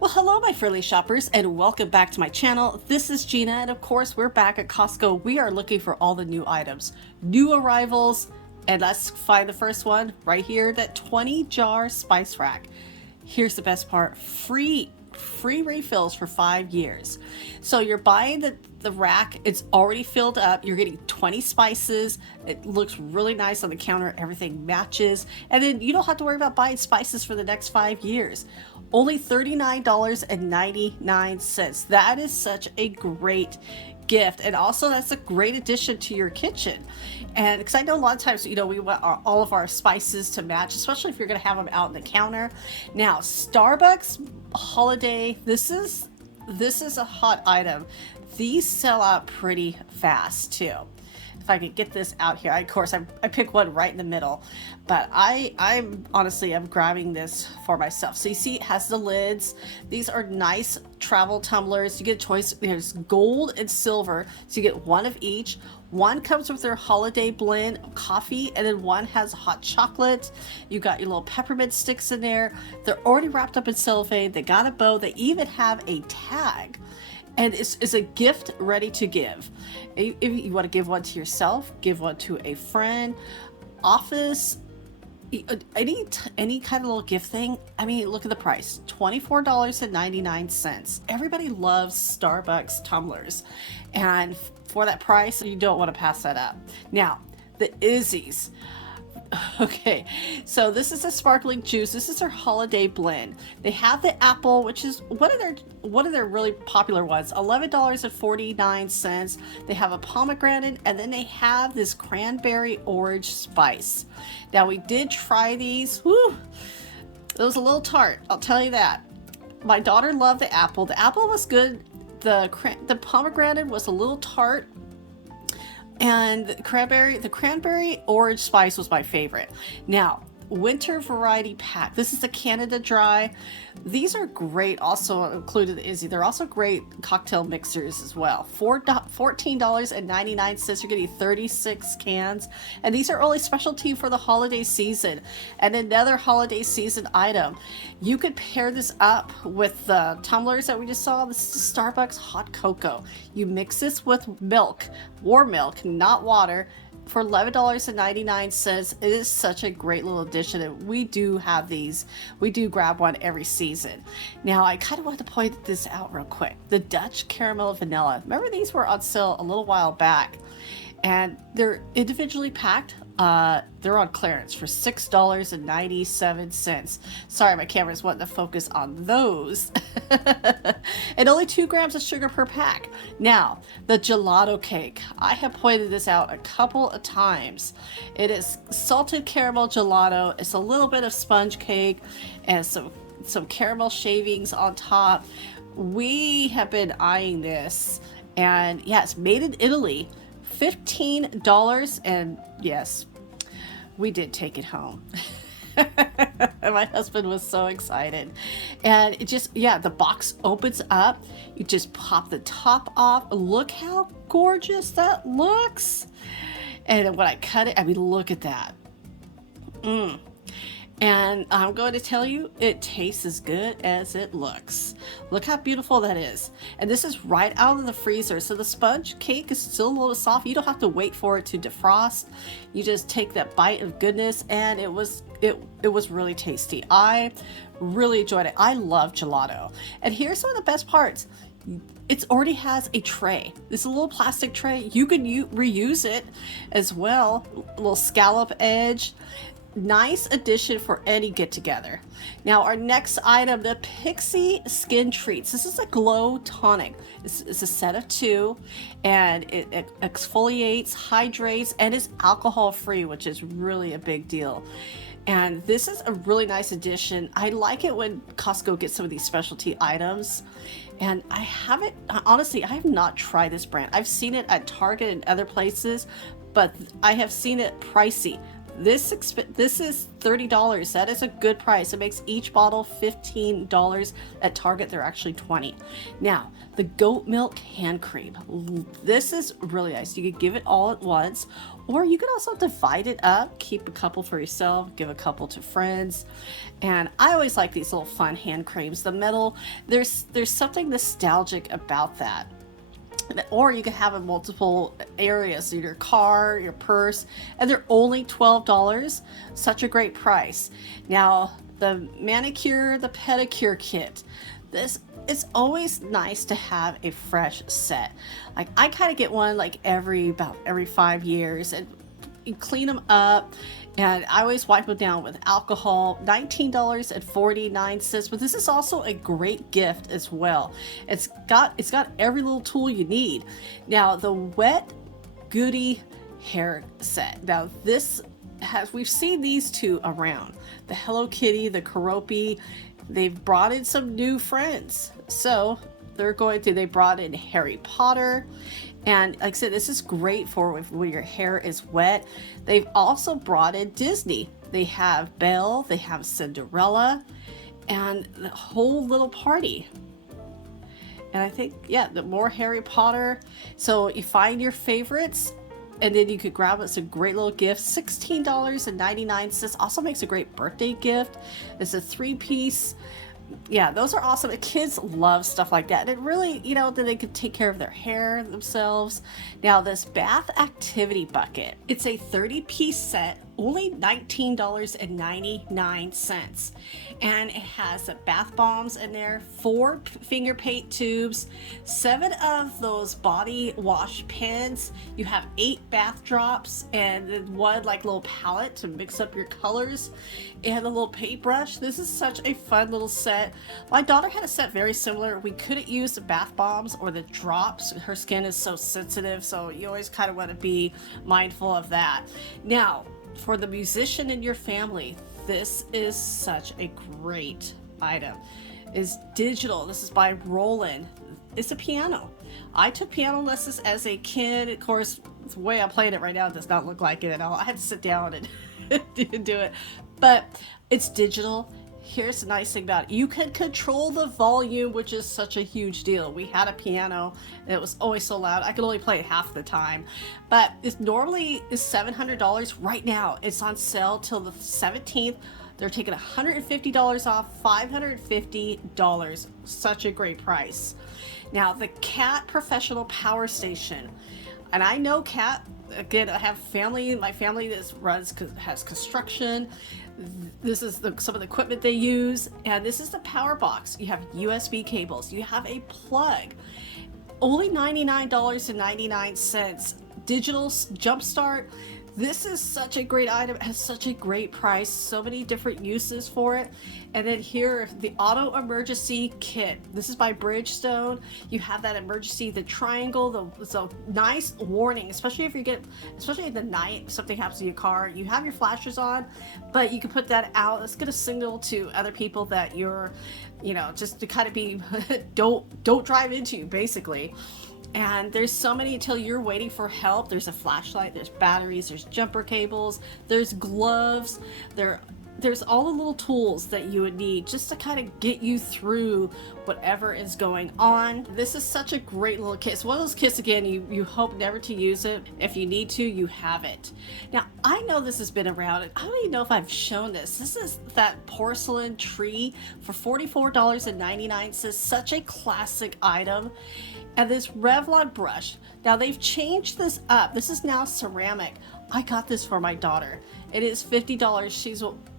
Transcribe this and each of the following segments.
Well, hello, my frilly shoppers, and welcome back to my channel. This is Gina, and of course, we're back at Costco. We are looking for all the new items, new arrivals, and let's find the first one right here, that 20 jar spice rack. Here's the best part, free refills for 5 years. So you're buying the rack, it's already filled up, you're getting 20 spices, it looks really nice on the counter, everything matches, and then you don't have to worry about buying spices for the next 5 years. Only $39.99. That is such a great gift, and also that's a great addition to your kitchen. And because I know a lot of times, we want all of our spices to match, especially if you're going to have them out on the counter. Now, Starbucks holiday, this is a hot item. These sell out pretty fast too. If I could get this out here, of course I pick one right in the middle, but I'm honestly grabbing this for myself. So you see, it has the lids. These are nice travel tumblers. You get a choice. There's gold and silver, so you get one of each. One comes with their holiday blend of coffee, and then one has hot chocolate. You got your little peppermint sticks in there. They're already wrapped up in cellophane. They got a bow. They even have a tag. And it's a gift ready to give. If you want to give one to yourself, give one to a friend, office, any kind of little gift thing. I mean, look at the price, $24.99. Everybody loves Starbucks tumblers, and for that price, you don't want to pass that up. Now, the Izzy's. Okay, so this is a sparkling juice. This is their holiday blend. They have the apple, which is one of their really popular ones, $11.49. They have a pomegranate, and then they have this cranberry orange spice. Now, we did try these. Whew, it was a little tart, I'll tell you that. My daughter loved the apple. The apple was good. The pomegranate was a little tart. And the cranberry orange spice was my favorite. Now, winter variety pack. This is the Canada Dry. These are great, also included in Izzy. They're also great cocktail mixers as well. $14.99. You're getting 36 cans. And these are only specialty for the holiday season. And another holiday season item. You could pair this up with the tumblers that we just saw. This is Starbucks hot cocoa. You mix this with milk, warm milk, not water, for $11.99. It is such a great little addition, and we do have these. We do grab one every season. Now, I kind of want to point this out real quick. The Dutch Caramel Vanilla. Remember, these were on sale a little while back, and they're individually packed. They're on clearance for $6.97. Sorry, my camera's wanting to focus on those. And only 2 grams of sugar per pack. Now, the Gelato Cake. I have pointed this out a couple of times. It is salted caramel gelato. It's a little bit of sponge cake and some caramel shavings on top. We have been eyeing this, and yeah, it's made in Italy. $15, and yes, we did take it home. My husband was so excited. And it just, yeah, the box opens up. You just pop the top off. Look how gorgeous that looks. And when I cut it, I mean, look at that. And I'm going to tell you, it tastes as good as it looks. Look how beautiful that is. And this is right out of the freezer. So the sponge cake is still a little soft. You don't have to wait for it to defrost. You just take that bite of goodness, and it was really tasty. I really enjoyed it. I love gelato. And here's one of the best parts. It already has a tray. This is a little plastic tray. You can reuse it as well. A little scallop edge. Nice addition for any get together. Now, our next item, the Pixie Skin Treats. This is a glow tonic. It's a set of 2, and it exfoliates, hydrates, and is alcohol free, which is really a big deal. And this is a really nice addition. I like it when Costco gets some of these specialty items. And I haven't, honestly, I have not tried this brand. I've seen it at Target and other places, but I have seen it pricey. This is $30. That is a good price. It makes each bottle $15. At Target, they're actually $20. Now, the goat milk hand cream. This is really nice. You could give it all at once, or you could also divide it up. Keep a couple for yourself, give a couple to friends. And I always like these little fun hand creams. The metal, there's something nostalgic about that. Or you can have it in multiple areas, in your car, your purse, and they're only $12. Such a great price. Now, the Manicure the Pedicure Kit. It's always nice to have a fresh set. Like, I kind of get one like about every 5 years, and you clean them up. And I always wipe them down with alcohol. $19.49, but this is also a great gift as well. It's got every little tool you need. Now, the wet Goody Hair Set. Now, we've seen these two around. The Hello Kitty, the Keroppi. They've brought in some new friends. So they brought in Harry Potter. And like I said, this is great for when your hair is wet. They've also brought in Disney. They have Belle, they have Cinderella, and the whole little party. And I think, yeah, the more Harry Potter. So you find your favorites, and then you could grab it. It's a great little gift. $16.99. Also makes a great birthday gift. It's a 3-piece. Yeah, those are awesome. The kids love stuff like that. And it really, that they could take care of their hair themselves. Now, this bath activity bucket, it's a 30-piece set, only $19.99. And it has bath bombs in there, 4 finger paint tubes, 7 of those body wash pens. You have 8 bath drops, and then 1 like little palette to mix up your colors, and a little paintbrush. This is such a fun little set. My daughter had a set very similar. We couldn't use the bath bombs or the drops. Her skin is so sensitive, so you always kind of want to be mindful of that. Now, for the musician in your family, this is such a great item. It's digital. This is by Roland. It's a piano. I took piano lessons as a kid. Of course, the way I'm playing it right now does not look like it at all. I had to sit down and do it. But it's digital. Here's the nice thing about it. You can control the volume, which is such a huge deal. We had a piano and it was always so loud. I could only play it half the time. But it's normally is $700 right now. It's on sale till the 17th. They're taking $150 off, $550. Such a great price. Now, the Cat Professional Power Station. And I know Cat, again, I have my family that has construction. This is some of the equipment they use, and this is the power box. You have USB cables, you have a plug, only $99.99. Digital jumpstart. This is such a great item. It has such a great price, so many different uses for it. And then here, the Auto Emergency Kit. This is by Bridgestone. You have that emergency, the triangle, so nice warning, especially in the night, if something happens to your car. You have your flashers on, but you can put that out. It's gonna signal to other people that you're, just to kind of be, don't drive into you, basically. And there's so many until you're waiting for help. There's a flashlight, there's batteries, there's jumper cables, there's gloves, there's all the little tools that you would need just to kind of get you through whatever is going on. This is such a great little kit. It's one of those kits, again, you hope never to use it. If you need to, you have it. Now, I know this has been around, and I don't even know if I've shown this. This is that porcelain tree for $44.99. Such a classic item. And this Revlon brush. Now, they've changed this up. This is now ceramic. I got this for my daughter. It is $50.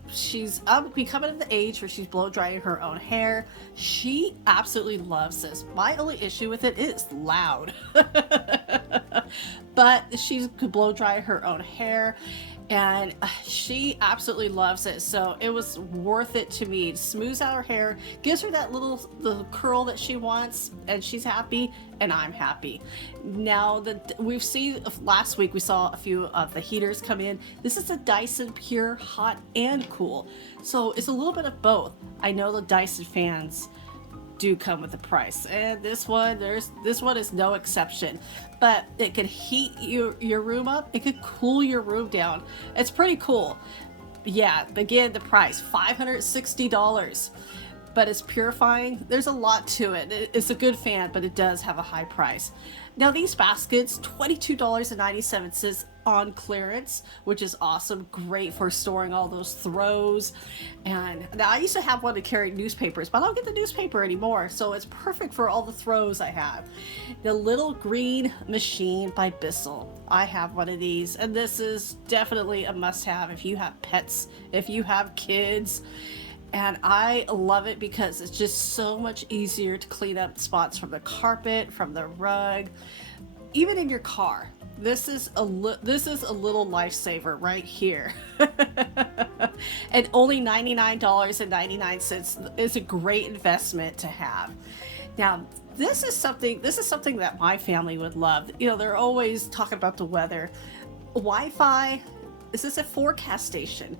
She's becoming of the age where she's blow drying her own hair. She absolutely loves this. My only issue with it is loud. But she could blow dry her own hair, and she absolutely loves it. So it was worth it to me. It smooths out her hair, gives her that the curl that she wants, and she's happy, and I'm happy. Now, we've seen last week, we saw a few of the heaters come in. This is a Dyson Pure Hot and Cool, so it's a little bit of both. I know the Dyson fans do come with a price, and this one is no exception. But it can heat your room up, it could cool your room down. It's pretty cool. Yeah, again, the price $560, but it's purifying. There's a lot to it. It's a good fan, but it does have a high price. Now these baskets, $22.97 on clearance, which is awesome. Great for storing all those throws. And now I used to have one to carry newspapers, but I don't get the newspaper anymore, so it's perfect for all the throws I have. The little green machine by Bissell. I have one of these, and this is definitely a must-have if you have pets, if you have kids. And I love it because it's just so much easier to clean up spots from the carpet, from the rug, even in your car. This is a little lifesaver right here. And only $99.99 is a great investment to have. Now, this is something that my family would love. You know, they're always talking about the weather. Wi-Fi. Is this a forecast station?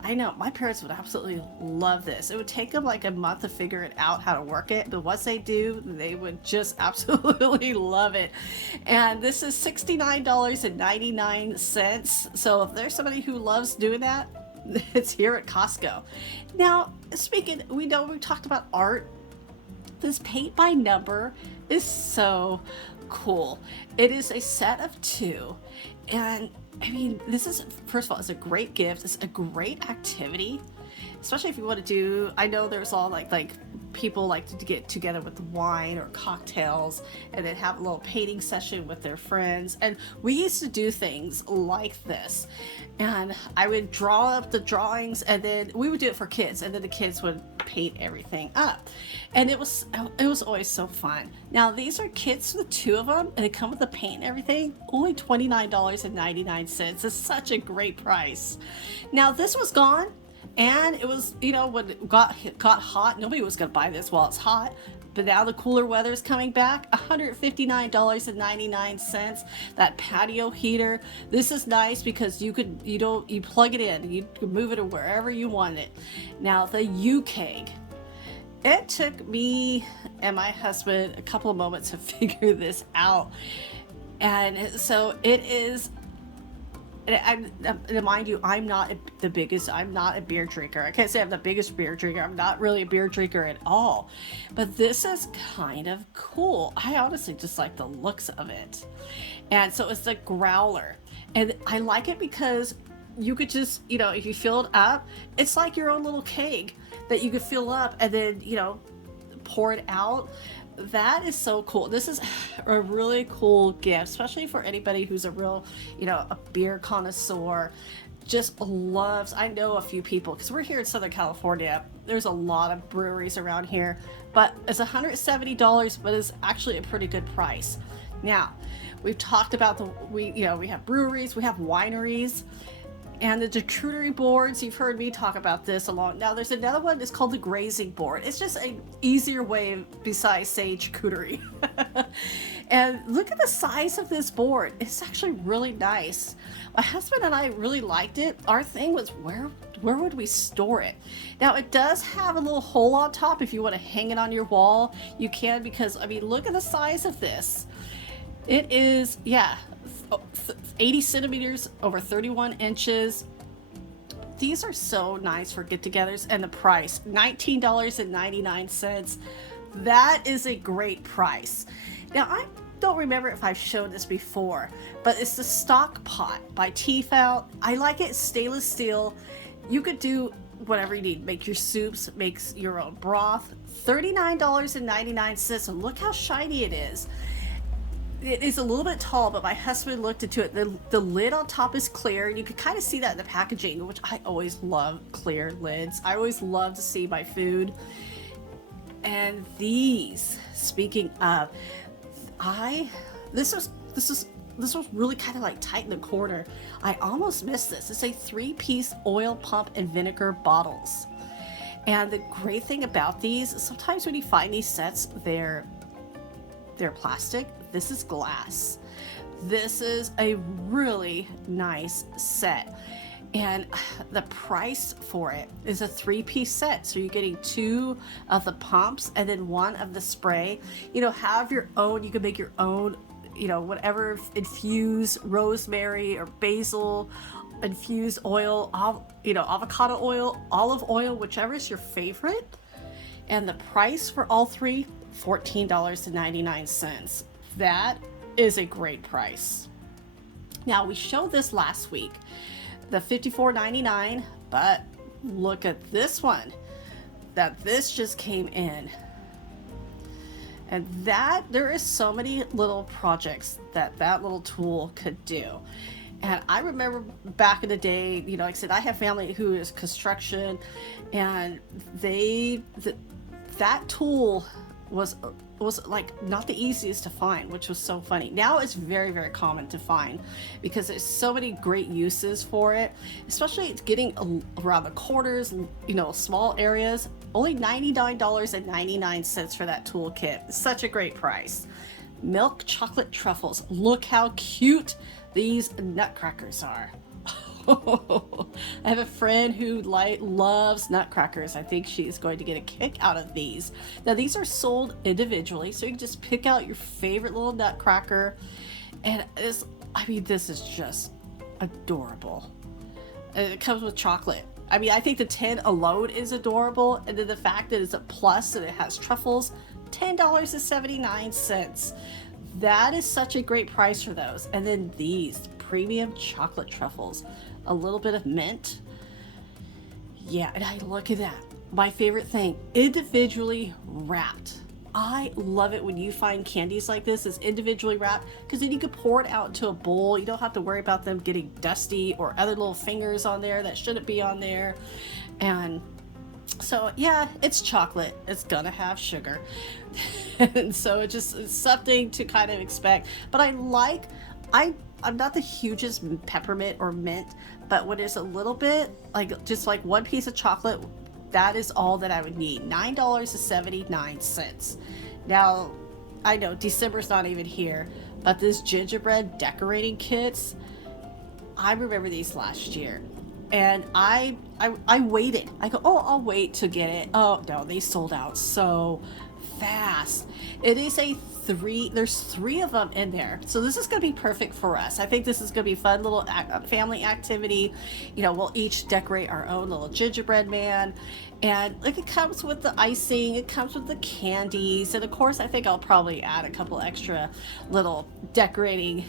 I know my parents would absolutely love this. It would take them like a month to figure it out how to work it, but once they do, they would just absolutely love it. And this is $69.99. So if there's somebody who loves doing that, it's here at Costco. Now, we talked about art. This paint by number is so cool. It is a set of 2, and I mean, this is, first of all, it's a great gift. It's a great activity, especially if you want to do, I know there's all like people like to get together with wine or cocktails and then have a little painting session with their friends. And we used to do things like this. And I would draw up the drawings, and then we would do it for kids, and then the kids would paint everything up. And it was always so fun. Now these are kits, the 2 of them, and they come with the paint and everything. Only $29.99. It's such a great price. Now this was gone, and it was, you know, when it got hot, nobody was going to buy this while it's hot. But now the cooler weather is coming back. $159.99. That patio heater. This is nice because you plug it in. You can move it to wherever you want it. Now the U-Cake. It took me and my husband a couple of moments to figure this out. And so it is. And mind you, I'm not a beer drinker. I can't say I'm the biggest beer drinker. I'm not really a beer drinker at all. But this is kind of cool. I honestly just like the looks of it. And so it's the growler. And I like it because you could just, you know, if you fill it up, it's like your own little keg that you could fill up and then, you know, pour it out. That is so cool. This is a really cool gift, especially for anybody who's a real, you know, a beer connoisseur. Just loves, I know a few people, because we're here in Southern California. There's a lot of breweries around here, but it's $170, but it's actually a pretty good price. Now, we've talked about we have breweries, we have wineries, and the charcuterie boards. You've heard me talk about this a lot. Now there's another one. It's called the Grazing Board. It's just an easier way besides say charcuterie. And look at the size of this board. It's actually really nice. My husband and I really liked it. Our thing was where would we store it? Now it does have a little hole on top. If you want to hang it on your wall, you can, because I mean, look at the size of this. It is, yeah, 80 centimeters over 31 inches. These are so nice for get-togethers, and the price, $19.99. That is a great price. Now, I don't remember if I've shown this before, but it's the stock pot by Tefal. I like it, stainless steel. You could do whatever you need. Make your soups, make your own broth. $39.99, and look how shiny it is. It is a little bit tall, but my husband looked into it. The lid on top is clear. You can kind of see that in the packaging, which I always love clear lids. I always love to see my food. And these, speaking of, this was really kind of like tight in the corner. I almost missed this. It's a 3-piece oil pump and vinegar bottles. And the great thing about these, sometimes when you find these sets, they're plastic. This is glass. This is a really nice set. And the price for it is a 3-piece set. So you're getting 2 of the pumps and then 1 of the spray. You know, have your own, you can make your own, you know, whatever infused rosemary or basil infused oil, you know, avocado oil, olive oil, whichever is your favorite. And the price for all 3, $14.99. That is a great price. Now, we showed this last week, the $54.99, but look at this one, that this just came in. And that, there is so many little projects that that little tool could do. And I remember back in the day, you know, like I said, I have family who is construction, and that tool was like not the easiest to find, which was so funny. Now it's very, very common to find because there's so many great uses for it, especially it's getting around the corners, you know, small areas. Only $99.99 for that toolkit. Such a great price. Milk chocolate truffles. Look how cute these nutcrackers are. I have a friend who loves nutcrackers. I think she's going to get a kick out of these. Now, these are sold individually, so you can just pick out your favorite little nutcracker. And I mean, this is just adorable. And it comes with chocolate. I mean, I think the tin alone is adorable, and then the fact that it's a plus and it has truffles, $10.79. That is such a great price for those. And then these premium chocolate truffles, a little bit of mint. Yeah, and I look at that. My favorite thing, individually wrapped. I love it when you find candies like this is individually wrapped, because then you can pour it out into a bowl. You don't have to worry about them getting dusty or other little fingers on there that shouldn't be on there. And so yeah, it's chocolate, it's gonna have sugar. And so it's something to kind of expect. But I'm not the hugest peppermint or mint, but when it's a little bit, like just like 1 piece of chocolate, that is all that I would need. $9.79. Now, I know December's not even here, but this gingerbread decorating kits, I remember these last year. And I waited. I go, oh, I'll wait to get it. Oh, no, they sold out so fast. It is there's 3 of them in there. So this is going to be perfect for us. I think this is going to be a fun little family activity. You know, we'll each decorate our own little gingerbread man. And like, it comes with the icing, it comes with the candies. And of course, I think I'll probably add a couple extra little decorating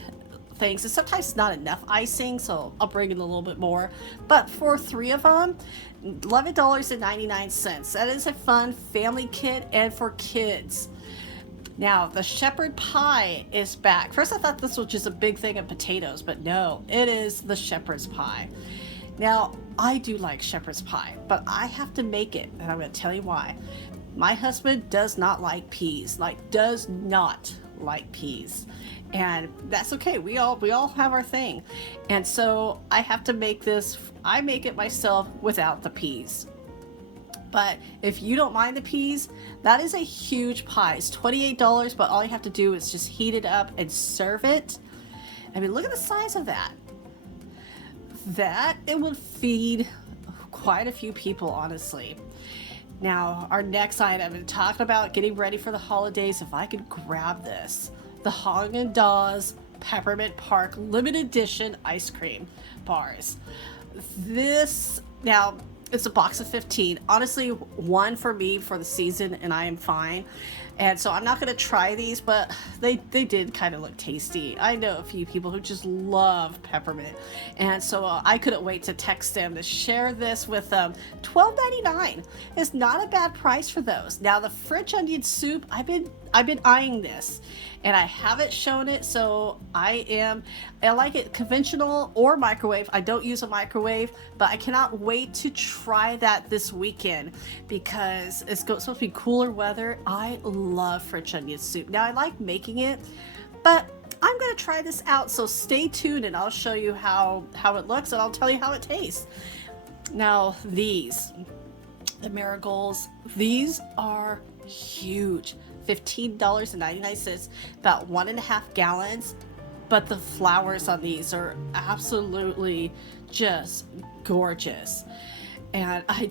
things. And sometimes it's not enough icing, so I'll bring in a little bit more. But for 3 of them, $11.99. That is a fun family kit and for kids. Now, the shepherd pie is back. First, I thought this was just a big thing of potatoes, but no, it is the shepherd's pie. Now, I do like shepherd's pie, but I have to make it, and I'm going to tell you why. My husband does not like peas, does not like peas. And that's okay. We all have our thing. And so I have to make this. I make it myself without the peas. But if you don't mind the peas, that is a huge pie. It's $28, but all you have to do is just heat it up and serve it. I mean, look at the size of that. It would feed quite a few people, honestly. Now, our next item, I'm talking about getting ready for the holidays. If I could grab this, the Haagen-Dazs Peppermint Park limited edition ice cream bars. This, now, it's a box of 15. Honestly, 1 for me for the season, and I am fine. And so I'm not going to try these, but they did kind of look tasty. I know a few people who just love peppermint. And so I couldn't wait to text them to share this with them. $12.99 is not a bad price for those. Now, the French onion soup, I've been eyeing this, and I haven't shown it, so I like it conventional or microwave. I don't use a microwave, but I cannot wait to try that this weekend because it's supposed to be cooler weather. I love French onion soup. Now, I like making it, but I'm going to try this out, so stay tuned and I'll show you how it looks, and I'll tell you how it tastes. Now, the Marigolds, these are huge. $15.99, about 1.5 gallons. but the flowers on these are absolutely just gorgeous. And I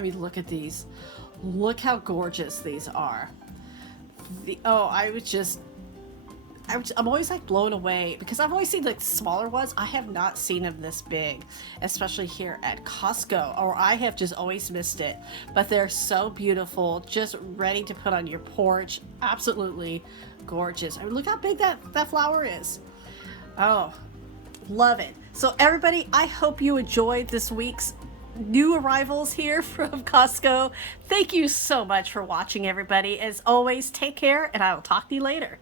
mean, look at these. Look how gorgeous these are. I'm always like blown away because I've always seen like smaller ones. I have not seen them this big, especially here at Costco, or I have just always missed it. But they're so beautiful, just ready to put on your porch. Absolutely gorgeous. I mean, look how big that flower is. Oh, love it. So everybody, I hope you enjoyed this week's new arrivals here from Costco. Thank you so much for watching, everybody. As always, take care, and I will talk to you later.